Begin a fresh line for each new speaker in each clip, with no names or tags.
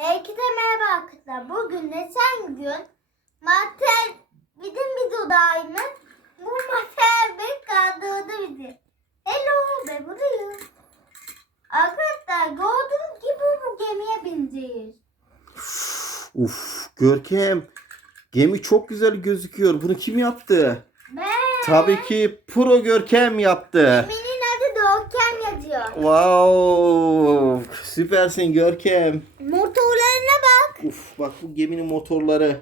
Herkese merhaba arkadaşlar. Bugün de sen gün Mater bizim videodaymış. Bu Mater bir kaldırdı bizi. Hello be buradayım. Arkadaşlar gördüğünüz gibi bu gemiye bineceğiz.
Uf Görkem. Gemi çok güzel gözüküyor. Bunu kim yaptı?
Ben
Tabii ki Pro Görkem yaptı.
yazıyor.
Wow! Süpersin Görkem.
Motorlarına bak.
Uf bak bu geminin motorları.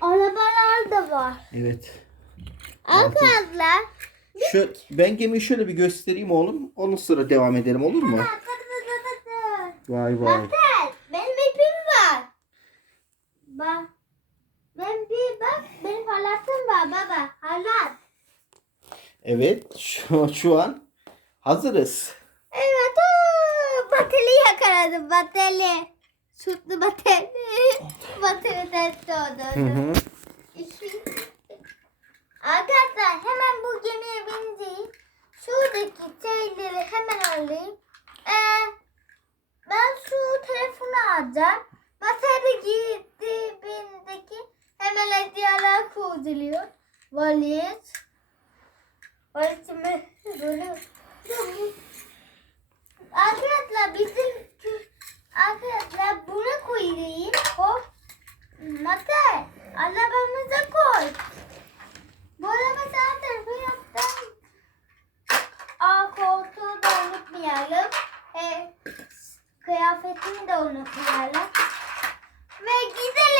Arabalar da var.
Evet.
Arkadaşlar.
Şu, ben gemiyi şöyle bir göstereyim oğlum. Ondan sonra devam edelim olur mu? Vay vay.
Mater benim ipim var. Bak. Ben bir bak benim halatım var baba. Halat.
Evet şu, şu an hazırız.
Evet o bateli yakaladım bateli. Sütlü bateli. bateli testi
Hı hı.
Arkadaşlar hemen bu gemiye bineceğim. Şuradaki şeyleri hemen alayım. Ee, ben şu telefonu alacağım. Masada gitti bindeki hemen hediyeler kuruluyor. Valiz. Valizimi böyle. Arkadaşlar bizim arkadaşlar buna koyayım. Hop. Mate arabamıza koy. Bu araba sağ tarafı yaptım. Aa koltuğu da unutmayalım. E, kıyafetini de unutmayalım. Ve gidelim.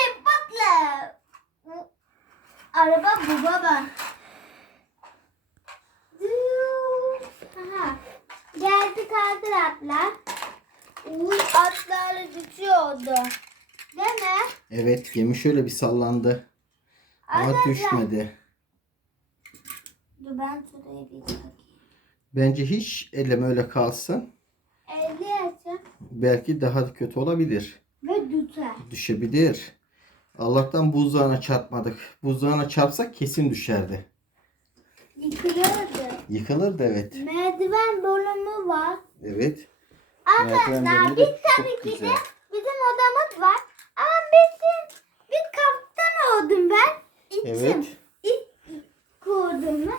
Bu araba bu baba. Geldik atlar. Uy atlarla düşüyordu. Değil mi?
Evet gemi şöyle bir sallandı. Ama
Arkadaşlar-
düşmedi.
Dur ben şuraya bir bakayım.
Bence hiç elleme öyle kalsın.
50 yaşım
Belki daha kötü olabilir.
ve düter.
Düşebilir. Allah'tan buzdağına çarpmadık. Buzdağına çarpsak kesin düşerdi.
Yıkılıyordu.
Yıkılırdı evet.
Merdiven bölümü var.
Evet.
Arkadaşlar biz tabii ki de bizim odamız var. Ama bizim bir kaptan oldum ben. İçim.
Evet.
İlk kurduğumu.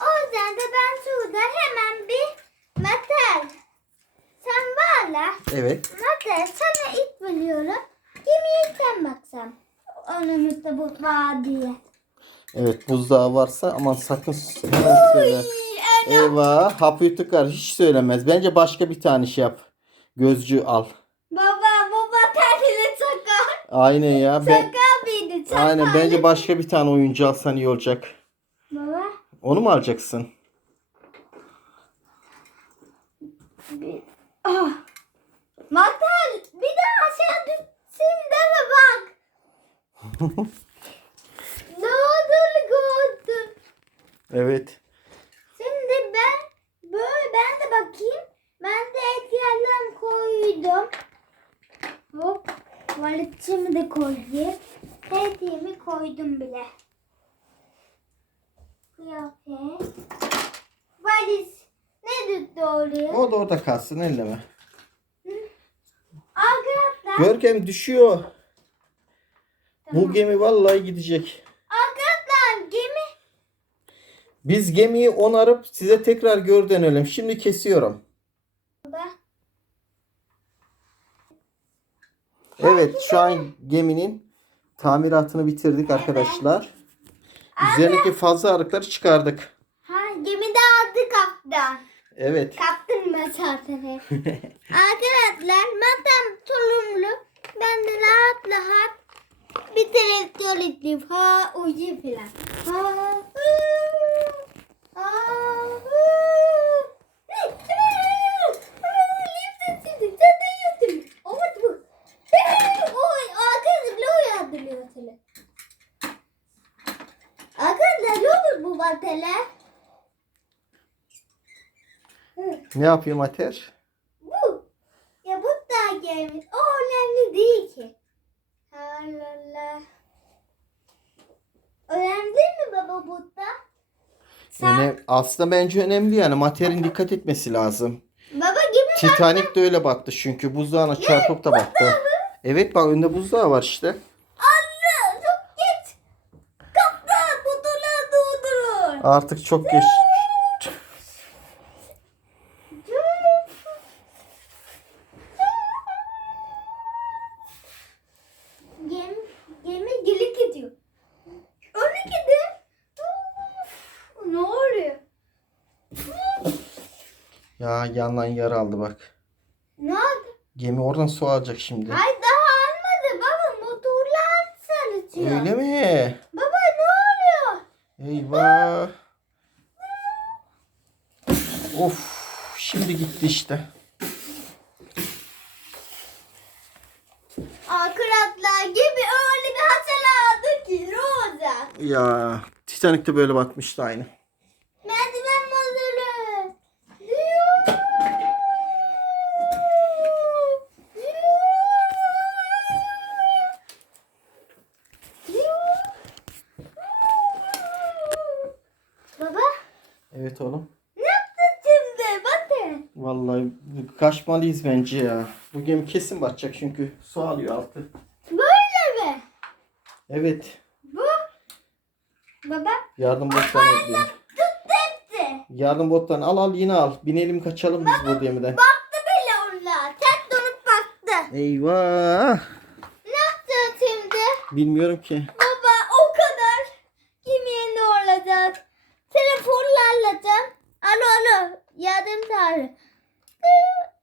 O yüzden de ben şurada hemen bir metal. Sen var ya.
Evet.
Metal sana ilk biliyorum. Gemiye sen baksam. Önümüzde bu var diye.
Evet buzdağı varsa aman sakın hemen söyle. Eyvah hap yutuklar hiç söylemez. Bence başka bir tane şey yap. Gözcü al.
Baba baba terliğine sakal.
Aynen ya. Ben,
Sakal mıydı? Sakal.
aynen bence başka bir tane oyuncu alsan iyi olacak.
Baba.
Onu mu alacaksın?
Bir... Ah. Bir daha aşağı düşsün deme bak. ne olur gördüm.
Evet.
Böyle ben de bakayım. Ben de etkilerden koydum. Hop. Valizimi de koyayım. Hediye'mi koydum bile. Kıyafet. Valiz. Ne tuttu oraya?
O da orada kalsın elleme.
Arkadaşlar.
Görkem düşüyor. Bu gemi vallahi gidecek.
Gemi.
Biz gemiyi onarıp size tekrar gör dönelim. Şimdi kesiyorum. Evet şu an geminin tamiratını bitirdik arkadaşlar. Üzerindeki fazla arıkları çıkardık.
Ha gemide aldı kaptan.
Evet.
Kaptın mesafeni. Arkadaşlar matam tulumlu. Ben de rahat rahat bir televizyon izleyeyim. Ha uyuyayım falan. Ha hı. Ne uyandırıyor seni? Arkadaşlar ne olur bu mateler?
Ne yapayım Ater?
Bu. Ya bu da gelmiş. O önemli değil ki. Allah Allah. Önemli değil mi baba bu da? Sen,
Önem- aslında bence önemli yani. Materin dikkat etmesi lazım.
baba gibi
Titanic de öyle battı çünkü. Buzdağına çarpıp da battı. Evet bak önünde buzdağı var işte.
Anne çok geç. Kaptan motorları durdurun.
Artık çok geç.
Gemi, gemi geri gidiyor. Öyle gidiyor. Ne oluyor?
Ya yandan yer aldı bak.
Ne oldu?
Gemi oradan su alacak şimdi.
Ay daha almadı baba motorlar çalışıyor.
Öyle mi?
Baba ne oluyor?
Eyvah. Of. Şimdi gitti işte.
Akıratlar gibi öyle bir hasar aldı ki ne olacak?
Ya Titanik'te böyle batmıştı aynı.
Merdiven motoru. Diyor. Baba
Evet oğlum.
ne yaptın şimdi? Bakın.
Vallahi kaçmalıyız bence ya. Bu gemi kesin batacak çünkü su alıyor altı.
Böyle mi?
Evet.
Bu. Baba
Yardım
tut hepsi.
Yardım botlarını al al yine al. Binelim kaçalım biz bu gemiden.
Baktı bile onlar. Tek dönüp baktı.
Eyvah.
Ne yaptın şimdi?
Bilmiyorum ki.
Baba o kadar. Gemiye ne olacak? Telefonla alacağım. Alo alo. Yardım çağrı.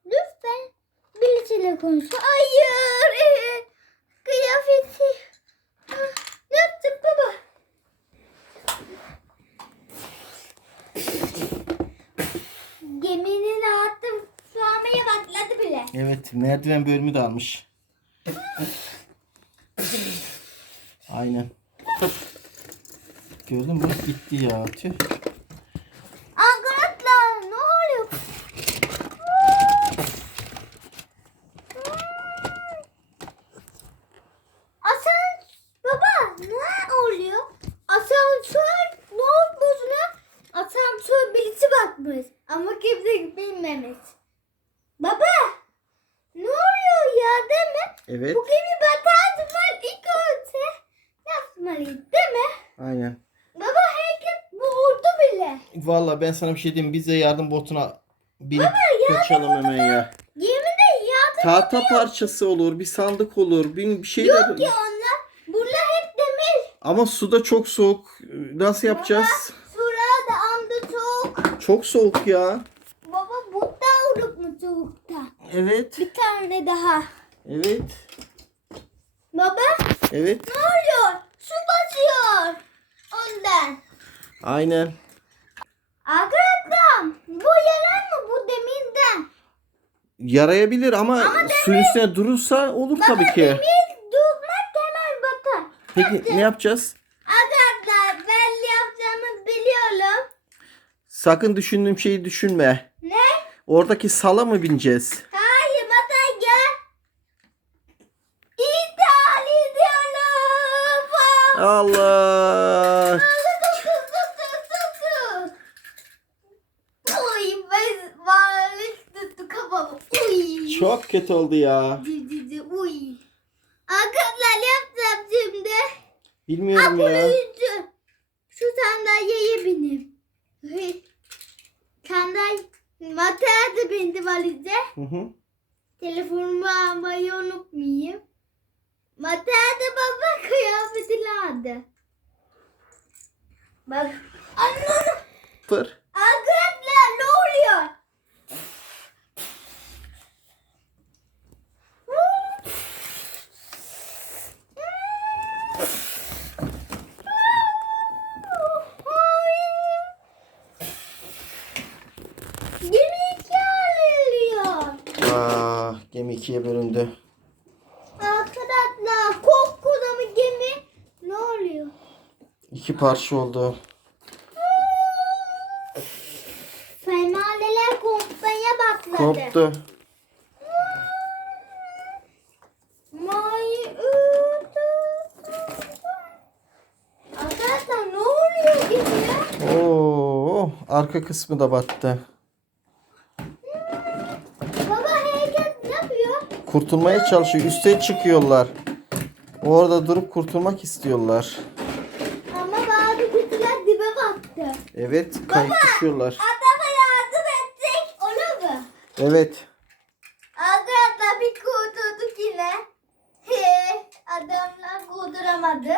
Lütfen. Birisiyle konuş. Hayır. Kıyafeti. Ah, Ne yaptın baba? Geminin attım. Su almaya başladı bile.
Evet merdiven bölümü de almış. Aynen. Gördün mü? Gitti ya. Tüh.
Arkadaşlar ne oluyor? Asan baba ne oluyor? Asansör ne olmuş ne? Asansör birisi bakmış ama kimse bilmemiş. Baba ne oluyor ya değil mi?
Evet.
Bu gemi batardı ben ilk önce yapmalıydı değil mi?
Aynen.
Baba herkes bu oldu bile.
Vallahi ben sana bir şey diyeyim. Biz de yardım botuna binip kaçalım hemen ya.
Gemide yardım
Tahta parçası olur, bir sandık olur, bir bir şeyler.
Yok ki onlar. Bunlar hep demir.
Ama suda çok soğuk. Nasıl yapacağız?
Şurada da amda soğuk.
Çok soğuk ya.
Baba burada olup mu soğukta?
Evet.
Bir tane daha.
Evet.
Baba
Evet.
ne oluyor? Basıyor. Ondan.
Aynen.
Arkadaşlar bu yalan mı bu demirden?
Yarayabilir ama, suyun üstüne durursa olur tabii ki.
Demir durmak hemen batar.
Peki ne yapacağız?
Arkadaşlar ben yapacağımı biliyorum.
Sakın düşündüğüm şeyi düşünme.
Ne?
Oradaki sala mı bineceğiz? Allah. Çok kötü oldu ya.
Uy. Arkadaşlar yapacağım şimdi.
Bilmiyorum ya.
Apollo'yu şu sandalyeye. Uy. Sandalye Mataya da bindi valize.
Hı hı.
Telefonumu almayı unutmayayım. Mataya da baba kıyafetini aldı. Bak. Anladım.
Fır.
Arkadaşlar ne oluyor? Gemi
ikiye bölündü.
Arkadaşlar koskocaman bir gemi. Ne oluyor?
İki parça oldu.
Fenaleler kopmaya başladı.
Koptu.
May Arkadaşlar ne oluyor?
Oo, arka kısmı da battı.
Baba herkes ne yapıyor?
kurtulmaya çalışıyor. Üste çıkıyorlar. Orada durup kurtulmak istiyorlar.
Ama bazı kutular dibe battı.
Evet kayıp düşüyorlar.
Adama yardım edecek olur mu?
Evet.
Arkadaşlar bir kurtulduk yine. He, adamlar kurduramadı.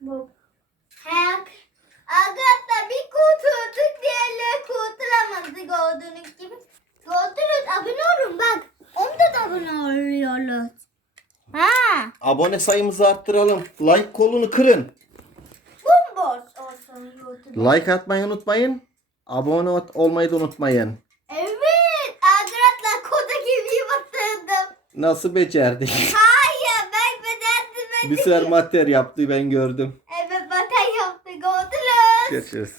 Bu. He, arkadaşlar bir kurtulduk diğerleri kurtulamadı gördüğünüz gibi. Gördünüz abone olun bak. Onda da abone oluyoruz. Ha,
Abone sayımızı arttıralım. Like kolunu kırın. Like atmayı unutmayın. Abone ol- olmayı da unutmayın.
Evet, arkadaşlar koda gibi batırdım.
Nasıl becerdik?
Hayır, ben bedendim.
Bir sefer mater yaptı ben gördüm.
Evet, vatan yaptı. Gördünüz.
Görüşürüz.